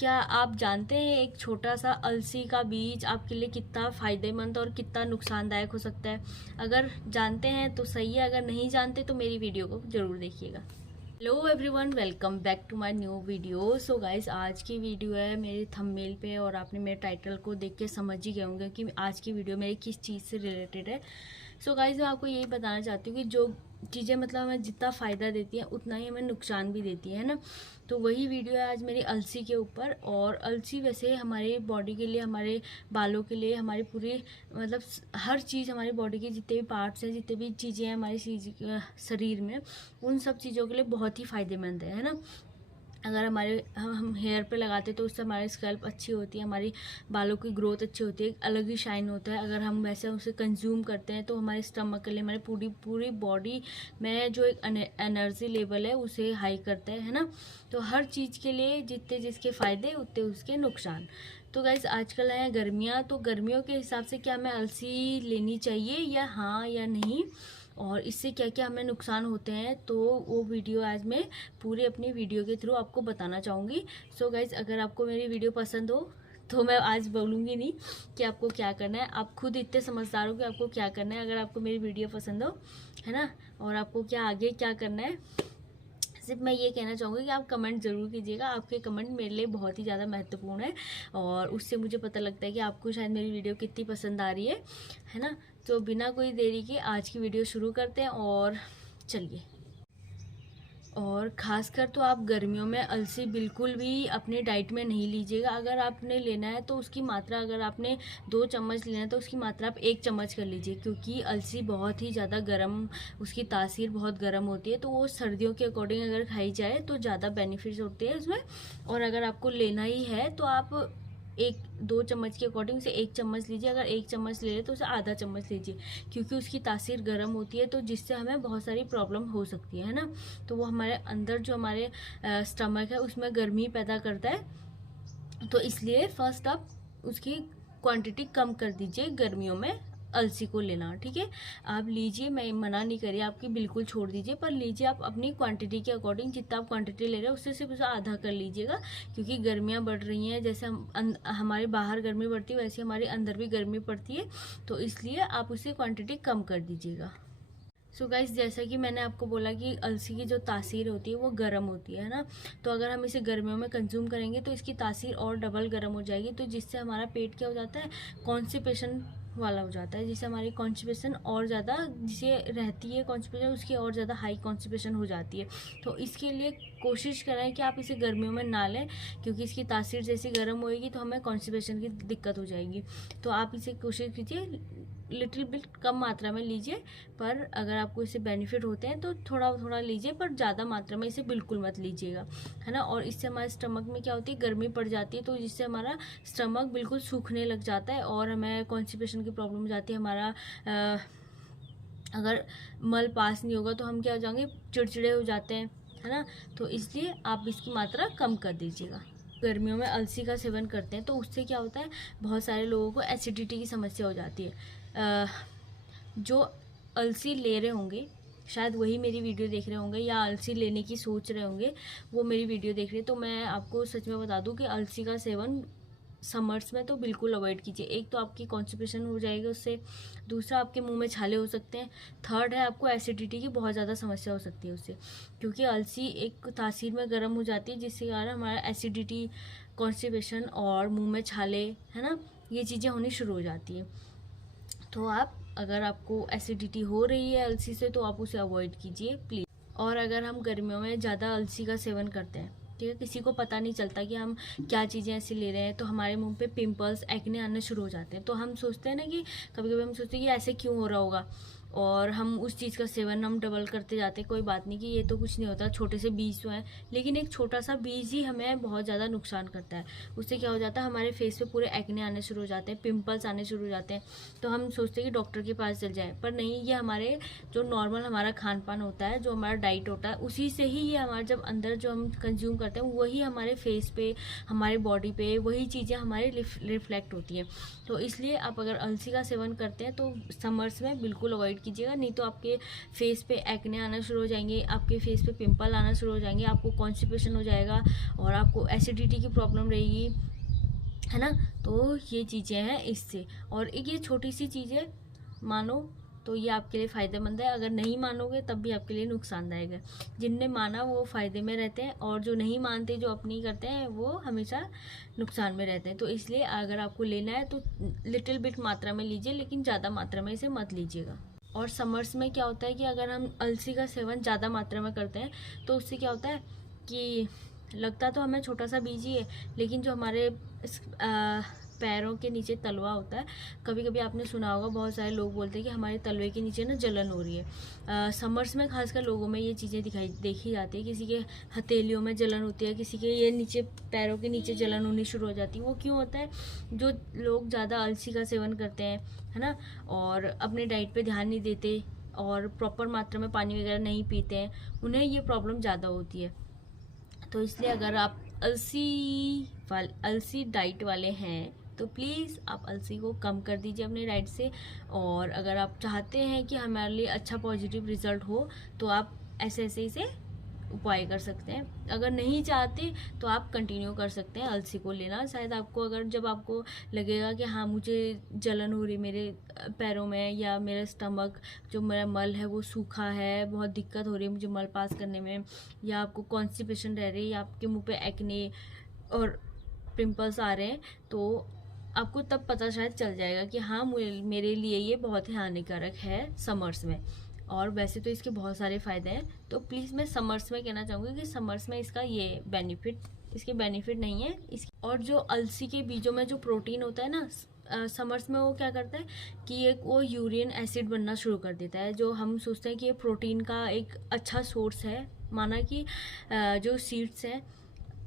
क्या आप जानते हैं एक छोटा सा अलसी का बीज आपके लिए कितना फ़ायदेमंद और कितना नुकसानदायक हो सकता है? अगर जानते हैं तो सही है, अगर नहीं जानते तो मेरी वीडियो को ज़रूर देखिएगा। Hello everyone, welcome back to my new video. So guys, आज की वीडियो है मेरे थंबनेल पे और आपने मेरे टाइटल को देख के समझ ही गए होंगे कि आज की वीडियो मेरी किस चीज़ से रिलेटेड है। सो गाइस, मैं आपको यही बताना चाहती हूँ कि जो चीज़ें मतलब हमें जितना फ़ायदा देती हैं उतना ही हमें नुकसान भी देती है ना। तो वही वीडियो है आज मेरी अलसी के ऊपर। और अलसी वैसे हमारे बॉडी के लिए, हमारे बालों के लिए, हमारी पूरी मतलब हर चीज़, हमारी बॉडी के जितने भी पार्ट्स हैं, जितने भी चीज़ें हैं हमारे शरीर में, उन सब चीज़ों के लिए बहुत ही फ़ायदेमंद है ना। अगर हमारे हम हेयर पे लगाते तो उससे हमारी स्कैल्प अच्छी होती है, हमारी बालों की ग्रोथ अच्छी होती है, अलग ही शाइन होता है। अगर हम वैसे उसे कंज्यूम करते हैं तो हमारे स्टमक के लिए, हमारी पूरी पूरी बॉडी में जो एक एनर्जी लेवल है उसे हाई करता है ना। तो हर चीज़ के लिए जितने जिसके फ़ायदे उतने उसके नुकसान। तो गाइस, आजकल है गर्मियाँ, तो गर्मियों के हिसाब से क्या हमें अलसी लेनी चाहिए या हाँ या नहीं, और इससे क्या क्या हमें नुकसान होते हैं, तो वो वीडियो आज मैं पूरी अपनी वीडियो के थ्रू आपको बताना चाहूँगी। सो गाइज, अगर आपको मेरी वीडियो पसंद हो तो मैं आज बोलूँगी नहीं कि आपको क्या करना है, आप खुद इतने समझदार हो कि आपको क्या करना है। अगर आपको मेरी वीडियो पसंद हो, है ना, और आपको क्या आगे क्या करना है, सिर्फ मैं ये कहना चाहूँगी कि आप कमेंट ज़रूर कीजिएगा। आपके कमेंट मेरे लिए बहुत ही ज़्यादा महत्वपूर्ण है और उससे मुझे पता लगता है कि आपको शायद मेरी वीडियो कितनी पसंद आ रही है ना। तो बिना कोई देरी के आज की वीडियो शुरू करते हैं और चलिए। और ख़ासकर तो आप गर्मियों में अलसी बिल्कुल भी अपने डाइट में नहीं लीजिएगा। अगर आपने लेना है तो उसकी मात्रा, अगर आपने 2 चम्मच लेना है तो उसकी मात्रा आप 1 चम्मच कर लीजिए, क्योंकि अलसी बहुत ही ज़्यादा गर्म, उसकी तासीर बहुत गर्म होती है। तो वो सर्दियों के अकॉर्डिंग अगर खाई जाए तो ज़्यादा बेनिफिट्स होते हैं उसमें। और अगर आपको लेना ही है तो आप 1-2 चम्मच के अकॉर्डिंग उसे 1 चम्मच लीजिए। अगर 1 चम्मच ले रहे तो उसे आधा चम्मच लीजिए, क्योंकि उसकी तासीर गर्म होती है, तो जिससे हमें बहुत सारी प्रॉब्लम हो सकती है ना। तो वो हमारे अंदर जो हमारे स्टमक है उसमें गर्मी पैदा करता है। तो इसलिए फर्स्ट आप उसकी क्वांटिटी कम कर दीजिए गर्मियों में अलसी को लेना, ठीक है। आप लीजिए, मैं मना नहीं करी आपकी, बिल्कुल छोड़ दीजिए, पर लीजिए आप अपनी क्वांटिटी के अकॉर्डिंग। जितना आप क्वांटिटी ले रहे हैं उससे सिर्फ उसे आधा कर लीजिएगा, क्योंकि गर्मियाँ बढ़ रही हैं। जैसे हमारे बाहर गर्मी पड़ती है वैसे हमारे अंदर भी गर्मी पड़ती है, तो इसलिए आप उसे क्वांटिटी कम कर दीजिएगा। सो गाइस, जैसा कि मैंने आपको बोला कि अलसी की जो तासीर होती है वो गर्म होती है ना। तो अगर हम इसे गर्मियों में कंज्यूम करेंगे तो इसकी तासीर और डबल गर्म हो जाएगी, तो जिससे हमारा पेट क्या हो जाता है, कॉन्स्टिपेशन वाला हो जाता है, जिससे हमारी कॉन्स्टिपेशन और ज़्यादा, जिसे रहती है कॉन्स्टिपेशन उसकी और ज़्यादा हाई कॉन्स्टिपेशन हो जाती है। तो इसके लिए कोशिश करें कि आप इसे गर्मियों में ना लें, क्योंकि इसकी तासीर जैसी गर्म होएगी तो हमें कॉन्स्टिपेशन की दिक्कत हो जाएगी। तो आप इसे कोशिश कीजिए लिटिल बिट कम मात्रा में लीजिए, पर अगर आपको इससे बेनिफिट होते हैं तो थोड़ा थोड़ा लीजिए, पर ज़्यादा मात्रा में इसे बिल्कुल मत लीजिएगा, है ना। और इससे हमारे स्टमक में क्या होती है, गर्मी पड़ जाती है, तो जिससे हमारा स्टमक बिल्कुल सूखने लग जाता है और हमें कॉन्स्टिपेशन की प्रॉब्लम हो जाती है। हमारा अगर मल पास नहीं होगा तो हम क्या हो जाएंगे, चिड़चिड़े हो जाते हैं, है ना। तो इसलिए आप इसकी मात्रा कम कर दीजिएगा। गर्मियों में अलसी का सेवन करते हैं तो उससे क्या होता है, बहुत सारे लोगों को एसिडिटी की समस्या हो जाती है। जो अलसी ले रहे होंगे शायद वही मेरी वीडियो देख रहे होंगे, या अलसी लेने की सोच रहे होंगे वो मेरी वीडियो देख रहे हैं। तो मैं आपको सच में बता दूं कि अलसी का सेवन समर्स में तो बिल्कुल अवॉइड कीजिए। एक तो आपकी कॉन्स्टिपेशन हो जाएगी उससे, दूसरा आपके मुंह में छाले हो सकते हैं, थर्ड है आपको एसिडिटी की बहुत ज़्यादा समस्या हो सकती है उससे, क्योंकि अलसी एक तासीर में गर्म हो जाती है, जिससे कारण हमारा एसिडिटी, कॉन्स्टिपेशन और मुंह में छाले, है ना, ये चीज़ें होनी शुरू हो जाती है। तो आप, अगर आपको एसिडिटी हो रही है अलसी से तो आप उसे अवॉइड कीजिए प्लीज़। और अगर हम गर्मियों में ज़्यादा अलसी का सेवन करते हैं, ठीक है, किसी को पता नहीं चलता कि हम क्या चीज़ें ऐसी ले रहे हैं, तो हमारे मुंह पे पिंपल्स, एक्ने आने शुरू हो जाते हैं। तो हम सोचते हैं ना कि कभी कभी हम सोचते हैं कि ऐसे क्यों हो रहा होगा, और हम उस चीज़ का सेवन हम डबल करते जाते हैं। कोई बात नहीं कि ये तो कुछ नहीं होता, छोटे से बीज तो हैं, लेकिन एक छोटा सा बीज ही हमें बहुत ज़्यादा नुकसान करता है। उससे क्या हो जाता है, हमारे फेस पे पूरे एक्ने आने शुरू हो जाते हैं, पिंपल्स आने शुरू हो जाते हैं। तो हम सोचते हैं कि डॉक्टर के पास चल जाएं, पर नहीं, ये हमारे जो नॉर्मल हमारा खान पान होता है, जो हमारा डाइट होता है, उसी से ही ये हमारे जब अंदर जो हम कंज्यूम करते हैं वही हमारे फेस पे, हमारे बॉडी पे वही चीज़ें हमारे रिफ्लेक्ट होती हैं। तो इसलिए आप अगर अलसी का सेवन करते हैं तो समर्स में बिल्कुल अवॉइड अवॉइड कीजिएगा, नहीं तो आपके फेस पे एक्ने आना शुरू हो जाएंगे, आपके फेस पे पिंपल आना शुरू हो जाएंगे, आपको कॉन्स्टिपेशन हो जाएगा और आपको एसिडिटी की प्रॉब्लम रहेगी, है ना। तो ये चीज़ें हैं इससे। और एक ये छोटी सी चीज़ें मानो तो ये आपके लिए फ़ायदेमंद है, अगर नहीं मानोगे तब भी आपके लिए नुकसानदायक है। जिनने माना वो फ़ायदे में रहते हैं और जो नहीं मानते, जो अपनी करते हैं, वो हमेशा नुकसान में रहते हैं। तो इसलिए अगर आपको लेना है तो लिटिल बिट मात्रा में लीजिए, लेकिन ज़्यादा मात्रा में इसे मत लीजिएगा। और समर्स में क्या होता है कि अगर हम अलसी का सेवन ज़्यादा मात्रा में करते हैं तो उससे क्या होता है कि लगता तो हमें छोटा सा बीज ही है, लेकिन जो हमारे पैरों के नीचे तलवा होता है, कभी कभी आपने सुना होगा, बहुत सारे लोग बोलते हैं कि हमारे तलवे के नीचे ना जलन हो रही है। समर्स में खासकर लोगों में ये चीज़ें देखी जाती है, किसी के हथेलियों में जलन होती है, किसी के ये नीचे पैरों के नीचे जलन होनी शुरू हो जाती है। वो क्यों होता है? जो लोग ज़्यादा अलसी का सेवन करते हैं, है ना, और अपने डाइट पे ध्यान नहीं देते और प्रॉपर मात्रा में पानी वगैरह नहीं पीते हैं, उन्हें ये प्रॉब्लम ज़्यादा होती है। तो इसलिए अगर आप अलसी डाइट वाले हैं तो प्लीज़ आप अलसी को कम कर दीजिए अपने डाइट से। और अगर आप चाहते हैं कि हमारे लिए अच्छा पॉजिटिव रिजल्ट हो तो आप ऐसे इसे उपाय कर सकते हैं। अगर नहीं चाहते तो आप कंटिन्यू कर सकते हैं अलसी को लेना। शायद आपको अगर जब आपको लगेगा कि हाँ मुझे जलन हो रही मेरे पैरों में, या मेरा स्टमक जो मेरा मल है वो सूखा है, बहुत दिक्कत हो रही है मुझे मल पास करने में, या आपको कॉन्स्टिपेशन रह रही है, या आपके मुंह पे एक्ने और पिंपल्स आ रहे हैं, तो आपको तब पता शायद चल जाएगा कि हाँ मेरे लिए ये बहुत ही हानिकारक है समर्स में। और वैसे तो इसके बहुत सारे फ़ायदे हैं, तो प्लीज़ मैं समर्स में कहना चाहूँगी कि समर्स में इसका ये इसके बेनिफिट नहीं है। और जो अलसी के बीजों में जो प्रोटीन होता है ना, समर्स में वो क्या करता है कि एक वो यूरिन एसिड बनना शुरू कर देता है, जो हम सोचते हैं कि ये प्रोटीन का एक अच्छा सोर्स है। माना कि जो सीड्स हैं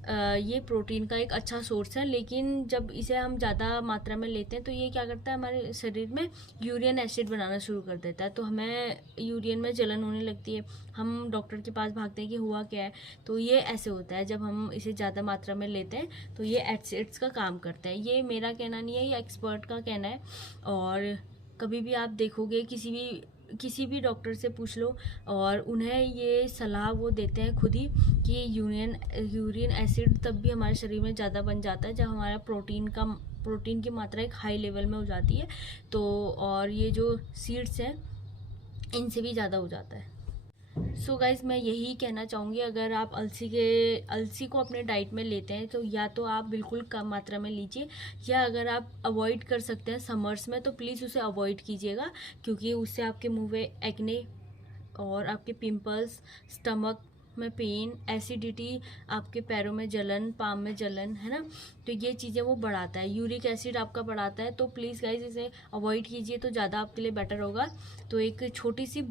ये प्रोटीन का एक अच्छा सोर्स है, लेकिन जब इसे हम ज़्यादा मात्रा में लेते हैं तो ये क्या करता है, हमारे शरीर में यूरिन एसिड बनाना शुरू कर देता है। तो हमें यूरिन में जलन होने लगती है, हम डॉक्टर के पास भागते हैं कि हुआ क्या है। तो ये ऐसे होता है, जब हम इसे ज़्यादा मात्रा में लेते हैं तो ये एसिड्स का काम करता है। ये मेरा कहना नहीं है, ये एक्सपर्ट का कहना है। और कभी भी आप देखोगे किसी भी डॉक्टर से पूछ लो और उन्हें ये सलाह वो देते हैं खुद ही कि यूरिन एसिड तब भी हमारे शरीर में ज़्यादा बन जाता है जब हमारा प्रोटीन की मात्रा एक हाई लेवल में हो जाती है। तो और ये जो सीड्स हैं इनसे भी ज़्यादा हो जाता है। सो गाइज मैं यही कहना चाहूँगी, अगर आप अलसी को अपने डाइट में लेते हैं तो या तो आप बिल्कुल कम मात्रा में लीजिए, या अगर आप अवॉइड कर सकते हैं समर्स में तो प्लीज़ उसे अवॉइड कीजिएगा, क्योंकि उससे आपके मुंह में एक्ने और आपके पिंपल्स, स्टमक में पेन, एसिडिटी, आपके पैरों में जलन, पाम में जलन, है ना, तो ये चीज़ें वो बढ़ाता है। यूरिक एसिड आपका बढ़ाता है, तो प्लीज़ गाइज इसे अवॉइड कीजिए तो ज़्यादा आपके लिए बेटर होगा। तो एक छोटी सी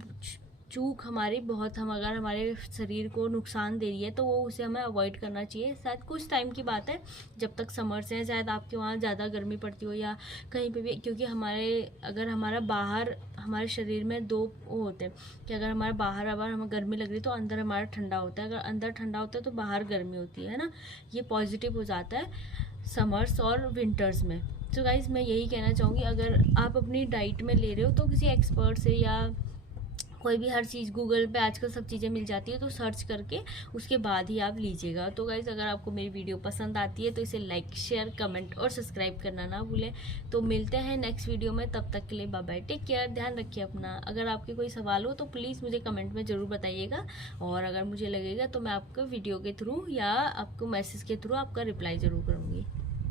चूक हमारी अगर हमारे शरीर को नुकसान दे रही है तो वो उसे हमें अवॉइड करना चाहिए। शायद कुछ टाइम की बात है, जब तक समर्स है, शायद आपके वहाँ ज़्यादा गर्मी पड़ती हो या कहीं पे भी, क्योंकि अगर हमारे शरीर में दो वो होते हैं कि अगर हमारा बाहर हमें गर्मी लग रही है तो अंदर हमारा ठंडा होता है, अगर अंदर ठंडा होता है तो बाहर गर्मी होती है ना। ये पॉजिटिव हो जाता है समर्स और विंटर्स में। तो गाइज मैं यही कहना चाहूँगी, अगर आप अपनी डाइट में ले रहे हो तो किसी एक्सपर्ट से या कोई भी, हर चीज़ गूगल पे आजकल सब चीज़ें मिल जाती है, तो सर्च करके उसके बाद ही आप लीजिएगा। तो गाइज़ अगर आपको मेरी वीडियो पसंद आती है तो इसे लाइक, शेयर, कमेंट और सब्सक्राइब करना ना भूलें। तो मिलते हैं नेक्स्ट वीडियो में, तब तक के लिए बाय बाय, टेक केयर, ध्यान रखिए अपना। अगर आपके कोई सवाल हो तो प्लीज़ मुझे कमेंट में ज़रूर बताइएगा, और अगर मुझे लगेगा तो मैं आपको वीडियो के थ्रू या आपको मैसेज के थ्रू आपका रिप्लाई ज़रूर करूँगी।